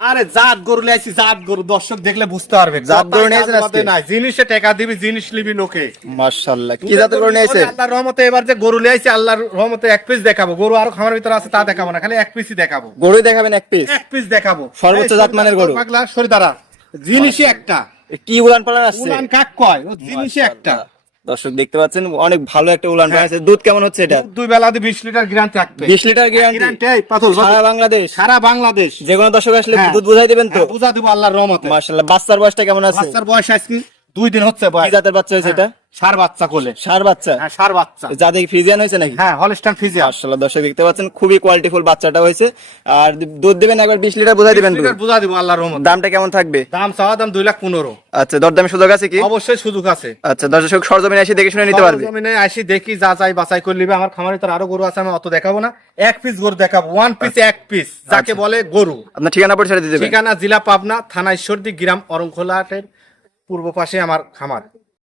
আরে জাত গরু লাইছি, জাত গরু দর্শক দেখলে বুঝতে পারবে। জাত গরু নিয়েছেন আজকে? না, জিনিসে টাকা দিবি, জিনিস নিবি লোকে। মাশাআল্লাহ, কি জাতের গরু নিয়েছেন? আল্লাহর রহমতে এবার যে গরু লাইছি, আল্লাহর রহমতে এক পিস দেখাবো। গরু আরো খামার ভিতরে আছে, তা দেখাবো না, খালি এক পিসই দেখাবো। গরুই দেখাবেন এক পিস? এক পিস দেখাবো। সর্বোচ্চ জাত মানের গরু। পাগলা সরিদারা, জিনিসই একটা। কি উলান পালান আসছে? উলান কাক কয়, ও জিনিসই একটা। দর্শক দেখতে পাচ্ছেন অনেক ভালো একটা উলান পালান আছে। দুধ কেমন হচ্ছে এটা? দুই বেলা 20 লিটার গ্যারান্টি থাকবে। 20 লিটার গ্যারান্টি? সারা বাংলাদেশ? সারা বাংলাদেষ। যে কোনো দর্শক আসলে হ্যাঁ। দুধ বুঝাই দিবেন তো? হ্যাঁ, বুঝা দিব আল্লাহর রহমতে। মাশাআল্লাহ, বাচ্চার বয়সটা কেমন আছে? বাচ্চার বয়স আজকে 2 দিন হচ্ছে কি বয়স। জাতের বাচ্চা হয়েছে এটা? ষাঁড় বাচ্চা কোলে। ষাঁড় বাচ্চা? হ্যাঁ, ষাঁড় বাচ্চা। যাদের ফ্রিজিয়ান হয়েছে নাকি? হ্যাঁ, হলস্টাইন ফ্রিজিয়ান। মাশাআল্লাহ, দর্শক দেখতে পাচ্ছেন খুবই কোয়ালিটিফুল বাচ্চাটা হয়েছে। আর দুধ দিবেন একবার 20 লিটার বুঝাই দিবেন? লিটার বুঝা দিব আল্লাহর রহমতে। দামটা কেমন থাকবে? দাম চাওয়া দাম 2,15,000। আচ্ছা, দরদামের সুযোগ আছে কি? অবশ্যই সুযোগ আছে। আচ্ছা, দর্শক সরজমিনে এসে দেখে শুনে নিতে পারবে? জমিনে আসি দেখি, যা চাই বাছাই করে নিবে। আমার খামারে তো আরো গরু আছে, আমি অত দেখাবো না। এক পিস গরু দেখাবো, ওয়ান পিস, এক পিস, যাকে বলে গরু। আপনার ঠিকানা পরিচয় দিয়ে দেবেন? ঠিকানা জেলা পাবনা, থানা ঈশ্বরদী, গ্রাম অরংখোলাটের পূর্ব পাশে আমার খামার।